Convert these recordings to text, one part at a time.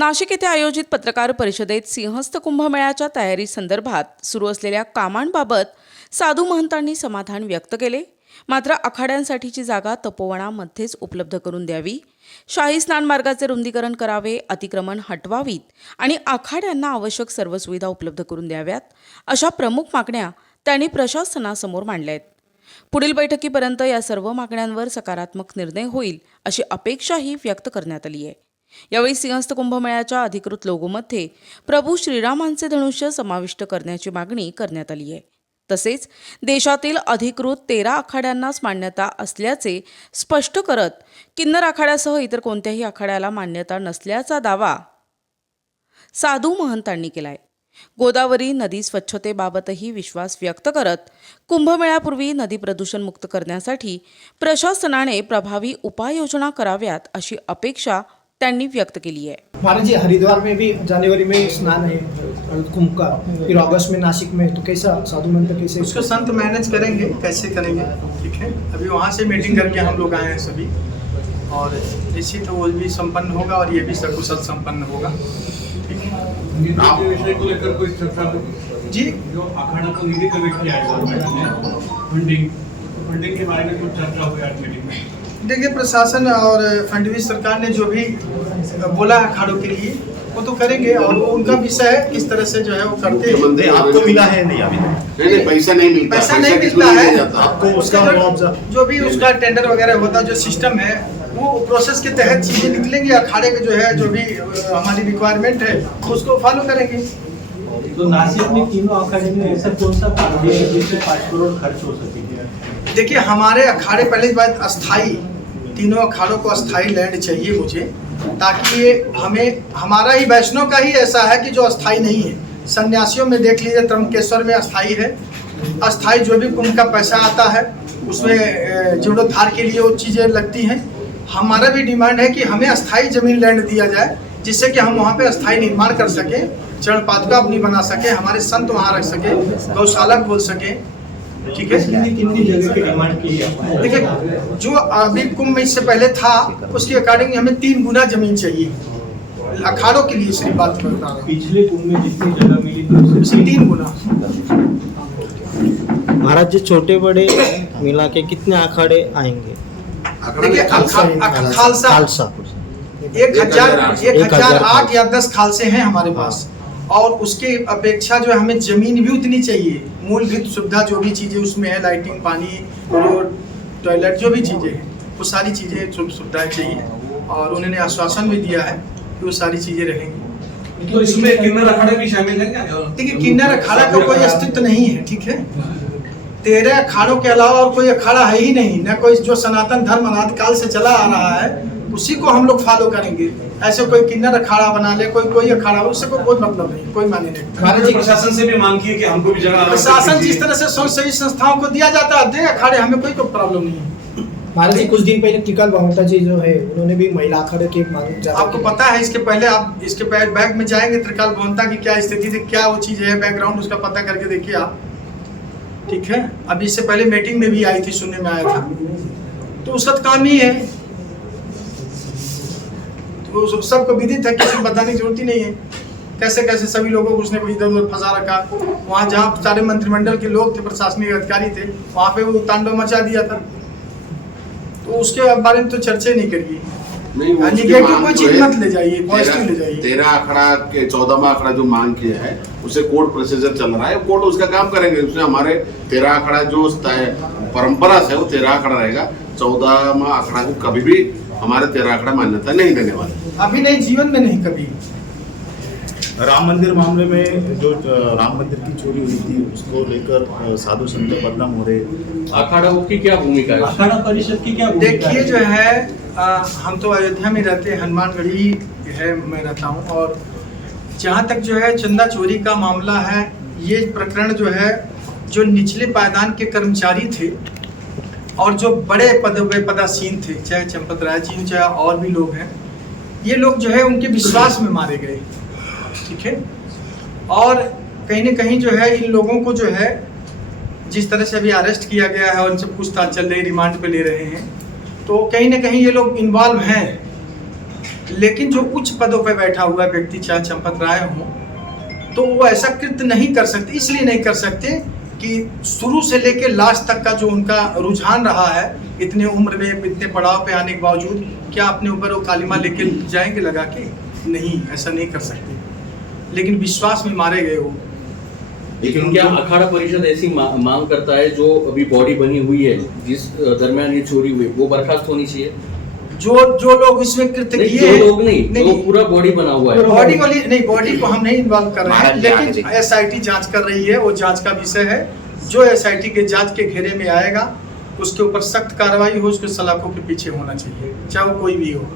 नाशिक येथे आयोजित पत्रकार परिषदेत सिंहस्थ कुंभमेळ्याच्या तयारीसंदर्भात सुरू असलेल्या कामांबाबत साधू महंतांनी समाधान व्यक्त केले. मात्र आखाड्यांसाठीची जागा तपोवनामध्येच उपलब्ध करून द्यावी, शाही स्नान मार्गाचे रुंदीकरण करावे, अतिक्रमण हटवावीत आणि आखाड्यांना आवश्यक सर्व सुविधा उपलब्ध करून द्याव्यात, अशा प्रमुख मागण्या त्यांनी प्रशासनासमोर मांडल्या आहेत. पुढील बैठकीपर्यंत या सर्व मागण्यांवर सकारात्मक निर्णय होईल अशी अपेक्षाही व्यक्त करण्यात आली आहे. यावेळी सिंहस्थ कुंभमेळ्याच्या अधिकृत लोगोमध्ये प्रभू श्रीरामांचे धनुष्य समाविष्ट करण्याची मागणी करण्यात आली आहे. तसेच देशातील अधिकृत 13 आखाड्यांनाच मान्यता असल्याचे स्पष्ट करत किन्नर आखाड्यासह इतर कोणत्याही आखाड्याला मान्यता नसल्याचा दावा साधू महंतांनी केला आहे. गोदावरी नदी स्वच्छतेबाबतही विश्वास व्यक्त करत कुंभमेळ्यापूर्वी नदी प्रदूषण मुक्त करण्यासाठी प्रशासनाने प्रभावी उपाययोजना कराव्यात अशी अपेक्षा त्यांनी व्यक्त केली है. महाराज जी, हरिद्वार में भी जनवरी में स्नान है कुंभ का, फिर अगस्त में नासिक में, तो कैसा साधु मंत्र कैसे उसको संत मैनेज करेंगे, कैसे करेंगे, ठीक है। अभी वहाँ से मीटिंग करके हम लोग आए हैं सभी, और निश्चित वो भी संपन्न होगा और ये भी सकुशल संपन्न होगा, ठीक है। आपके विषय को लेकर कोई चर्चा जी, जो अखाड़ा को निधि कमेटी आई फंडिंग के बारे में कुछ चर्चा हुई आज मीटिंग में? देखिए, प्रशासन और फडणवीस सरकार ने जो भी बोला अखाड़ों के लिए वो तो करेंगे, और वो उनका विषय है किस तरह से जो है वो करते हैं। आपको मिला है नहीं अभी नहीं, पैसा नहीं मिलता, पैसा नहीं मिलता है आपको उसका मुआवजा, जो भी उसका टेंडर वगैरह होता, जो सिस्टम है वो प्रोसेस के तहत चीजें निकलेंगी। अखाड़े के जो है जो भी हमारी रिक्वायरमेंट है उसको फॉलो करेंगे। तो नासिक में तीनों अखाड़े में ऐसा कौन सा कार्य है जिससे 5 करोड़ खर्च हो सके? देखिए, हमारे अखाड़े पहले बात अस्थाई, तीनों अखाड़ों को अस्थाई लैंड चाहिए मुझे, ताकि ये हमें, हमारा ही वैष्णव का ही ऐसा है कि जो अस्थाई नहीं है। सन्यासियों में देख लीजिए, त्र्यंबकेश्वर में अस्थाई है। अस्थाई जो भी कुंभ का पैसा आता है उसमें जीर्णोद्धार के लिए वो चीज़ें लगती हैं। हमारा भी डिमांड है कि हमें अस्थाई जमीन लैंड दिया जाए, जिससे कि हम वहाँ पे अस्थाई निर्माण कर सकें, चरण पादुका अपनी बना सके, हमारे संत वहाँ रख सके, गौशाला खोल सके, ठीक है। कितनी जगह की डिमांड की है? देखिए, जो अभी कुंभ में इससे पहले था उसके अकॉर्डिंग हमें 3 गुना जमीन चाहिए अखाड़ों के लिए। सिर्फ बात करता हूँ, पिछले कुंभ में जितनी जगह मिली थी उससे 3 गुना। महाराज जी, छोटे बड़े मिला के कितने अखाड़े आएंगे? देखिए, खालसा 1008 या 10 खालसे हैं हमारे पास, और उसके अपेक्षा जो है हमें जमीन भी उतनी चाहिए। मूलभूत सुविधा जो भी चीज़ें उसमें है, लाइटिंग, पानी, रोड, टॉयलेट, जो भी चीज़ें हैं वो सारी चीज़ें सुविधाएं चाहिए, और उन्होंने आश्वासन भी दिया है कि वो सारी चीज़ें रहेंगी। तो इसमें किन्नर अखाड़े भी शामिल है क्या? देखिए, किन्नर अखाड़ा का कोई अस्तित्व नहीं है, ठीक है। 13 अखाड़ों के अलावा और कोई अखाड़ा है ही नहीं, न कोई। जो सनातन धर्म अनादिकाल से चला आ रहा है उसी को हम लोग फॉलो करेंगे। ऐसे कोई किन्नर अखाड़ा बना ले, कोई अखाड़ा, उससे कोई मतलब नहीं, कोई माने नहीं। महाराज जी, प्रशासन से भी मांग की है कि हमको भी जगह, प्रशासन जिस तरह से सही संस्थाओं को दिया जाता है दे अखाड़े, हमें कोई प्रॉब्लम नहीं है। महाराज जी, कुछ दिन पहले टिकल महंता जी जो है उन्होंने भी महिला अखाड़े की मांग, आपको पता है, इसके पहले आप इसके बैग में जाएंगे, त्रिकाल महंता की क्या स्थिति थी, क्या वो चीज़ है, बैकग्राउंड उसका पता करके देखिए आप, ठीक है। अब इससे पहले मीटिंग में भी आई थी, सुनने में आया था, तो उसका काम ही है, तो सबको विदित है, किसी को बताने की जरूरत ही नहीं है। कैसे कैसे सभी लोगों को उसने इधर उधर फंसा रखा। वहाँ जहाँ सारे मंत्रिमंडल के लोग थे, प्रशासनिक अधिकारी थे, वहाँ पे वो तांडव मचा दिया था, तो उसके बारे में तो चर्चा नहीं करिए। निगेटिव कोई चीज मत ले जाइए, पॉजिटिव ले जाइए। 13 आंकड़ा के 14वां आंकड़ा जो मांग किया है उसे कोर्ट प्रोसीजर चल रहा है, कोर्ट उसका काम करेंगे। उसमें हमारे 13 आंकड़ा जो परंपरा से वो 13 आंकड़ा रहेगा। 14वां आंकड़ा को कभी भी हमारे 13 आंकड़ा मान्यता नहीं देने वाले, अभी नहीं, जीवन में नहीं कभी। राम मंदिर मामले में जो राम मंदिर की चोरी हुई थी उसको लेकर साधु संत बदनाम हो रहे, अखाड़ा की क्या भूमिका है? अखाड़ा परिषद की क्या भूमिका है? देखिए, जो है हम तो अयोध्या में रहते हैं, हनुमानगढ़ी है, मैं रहता हूँ, और जहाँ तक जो है चंदा चोरी का मामला है, ये प्रकरण जो है, जो निचले पायदान के कर्मचारी थे और जो बड़े पदासीन थे, चाहे चंपत राय जी चाहे और भी लोग हैं, ये लोग जो है उनके विश्वास में मारे गए, ठीक है। और कहीं ना कहीं जो है इन लोगों को जो है जिस तरह से अभी अरेस्ट किया गया है और इनसे पूछताछ चल रही, रिमांड पे ले रहे हैं, तो कहीं ना कहीं ये लोग इन्वॉल्व हैं, लेकिन जो उच्च पदों पर बैठा हुआ व्यक्ति चाहे चंपत राय हो, तो वो ऐसा कृत्य नहीं कर सकते। इसलिए नहीं कर सकते कि शुरू से लेकर लास्ट तक का जो उनका रुझान रहा है, इतने उम्र में इतने पड़ाव पे आने के बावजूद, क्या अपने ऊपर वो कालिमा लेके जाएंगे लगा के? नहीं, ऐसा नहीं कर सकते। लेकिन विश्वास में मारे गए वो। लेकिन क्या अखाड़ा परिषद ऐसी मांग करता है जो अभी बॉडी बनी हुई है जिस दरमियान ये चोरी हुई वो बर्खास्त होनी चाहिए? जो लोग इसमें कृत्य नहीं, किए जो लोग नहीं, जो पूरा बॉडी बना हुआ है। बॉडी वाली नहीं, बॉडी को हम नहीं इन्वॉल्व कर रहे हैं, लेकिन एसआईटी जांच कर रही है, वो जांच का विषय है। जो एसआईटी के जांच के घेरे में आएगा उसके ऊपर सख्त कार्रवाई हो, उसके सलाखों के पीछे होना चाहिए, चाहे वो कोई भी हो।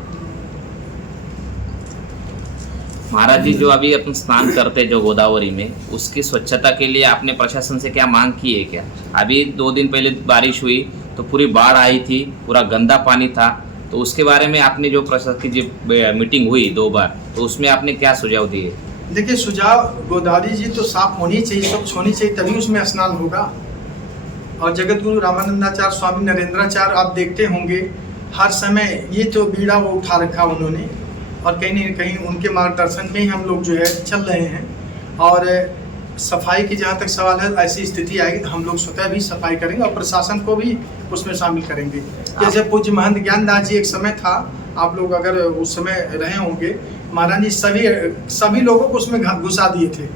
महाराज जी, जो अभी अपन स्नान करते जो गोदावरी में, उसकी स्वच्छता के लिए आपने प्रशासन से क्या मांग की है क्या? अभी 2 दिन पहले बारिश हुई तो पूरी बाढ़ आई थी, पूरा गंदा पानी था, तो उसके बारे में आपने जो प्रशासन की जो मीटिंग हुई 2 बार, तो उसमें आपने क्या सुझाव दिए? देखिए, सुझाव गोदावरी जी तो साफ होनी चाहिए, स्वच्छ होनी चाहिए, तभी उसमें स्नान होगा। और जगत गुरु रामानंदाचार्य स्वामी नरेंद्राचार्य आप देखते होंगे हर समय ये जो बीड़ा वो उठा रखा उन्होंने, और कहीं न कहीं उनके मार्गदर्शन में ही हम लोग जो है चल रहे हैं। और सफाई की जहाँ तक सवाल है, ऐसी स्थिति आएगी तो हम लोग स्वतः भी सफाई करेंगे और प्रशासन को भी उसमें शामिल करेंगे। जैसे पूज्य महंत ज्ञानदास जी एक समय था, आप लोग अगर उस समय रहे होंगे, महाराज जी सभी लोगों को उसमें घुसा दिए थे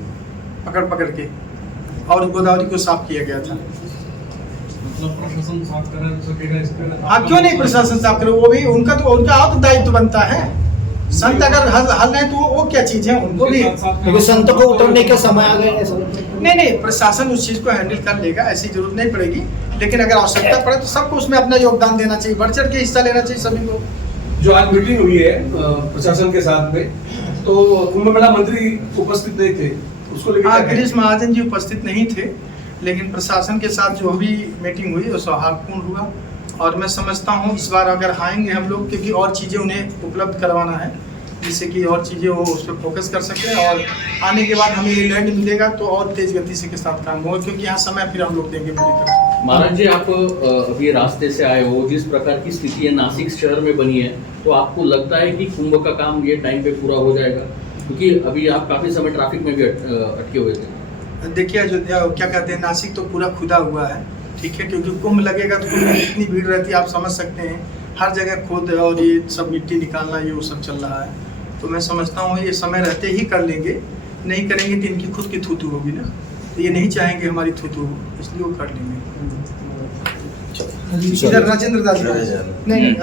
पकड़ के, और गोदावरी को साफ किया गया था। प्रशासन साफ कर सकेगा इसका? हाँ, क्यों नहीं प्रशासन साफ करे? वो भी उनका और दायित्व बनता है। संत अगर हल है तो वो क्या चीज है, उनको भी। क्योंकि संत को उतरने का समय आ गया है। नहीं, प्रशासन उस चीज को हैंडल कर लेगा, ऐसी जरूरत नहीं पड़ेगी। लेकिन अगर आवश्यकता पड़े तो सबको उसमें अपना योगदान देना चाहिए, बढ़ चढ़ के हिस्सा लेना चाहिए सभी को। जो आज मीटिंग हुई है प्रशासन के साथ में, तो कुंभ मेला मंत्री उपस्थित नहीं थे, उसको लेकर हाँ, गिरीश महाजन जी उपस्थित नहीं थे, लेकिन प्रशासन के साथ जो भी मीटिंग हुई वो सौहार्दपूर्ण हुआ। और मैं समझता हूँ इस बार अगर आएंगे हम लोग, क्योंकि और चीज़ें उन्हें उपलब्ध करवाना है, जिससे कि और चीज़ें वो उस पर फोकस कर सकें, और आने के बाद हमें ये लैंड मिलेगा तो और तेज गति से के साथ काम होगा, क्योंकि यहाँ समय फिर हम लोग देंगे पूरी तरह। महाराज जी, आप अभी रास्ते से आए हो, जिस प्रकार की स्थिति है नासिक शहर में बनी है, तो आपको लगता है कि कुंभ का काम ये टाइम पे पूरा हो जाएगा? क्योंकि अभी आप काफ़ी समय ट्रैफिक में भी अटके हुए थे। देखिए, अयोध्या क्या कहते हैं, नासिक तो पूरा खुदा हुआ है, ठीक है, क्योंकि कुंभ लगेगा तो कुंभ में इतनी भीड़ रहती है, आप समझ सकते हैं। हर जगह खोद और ये सब मिट्टी निकालना, ये वो सब चल रहा है। तो मैं समझता हूँ ये समय रहते ही कर लेंगे, नहीं करेंगे तो इनकी खुद की थूथू होगी ना, तो ये नहीं चाहेंगे हमारी थूथू हो, इसलिए वो कर लेंगे। इधर राजेंद्र दास नहीं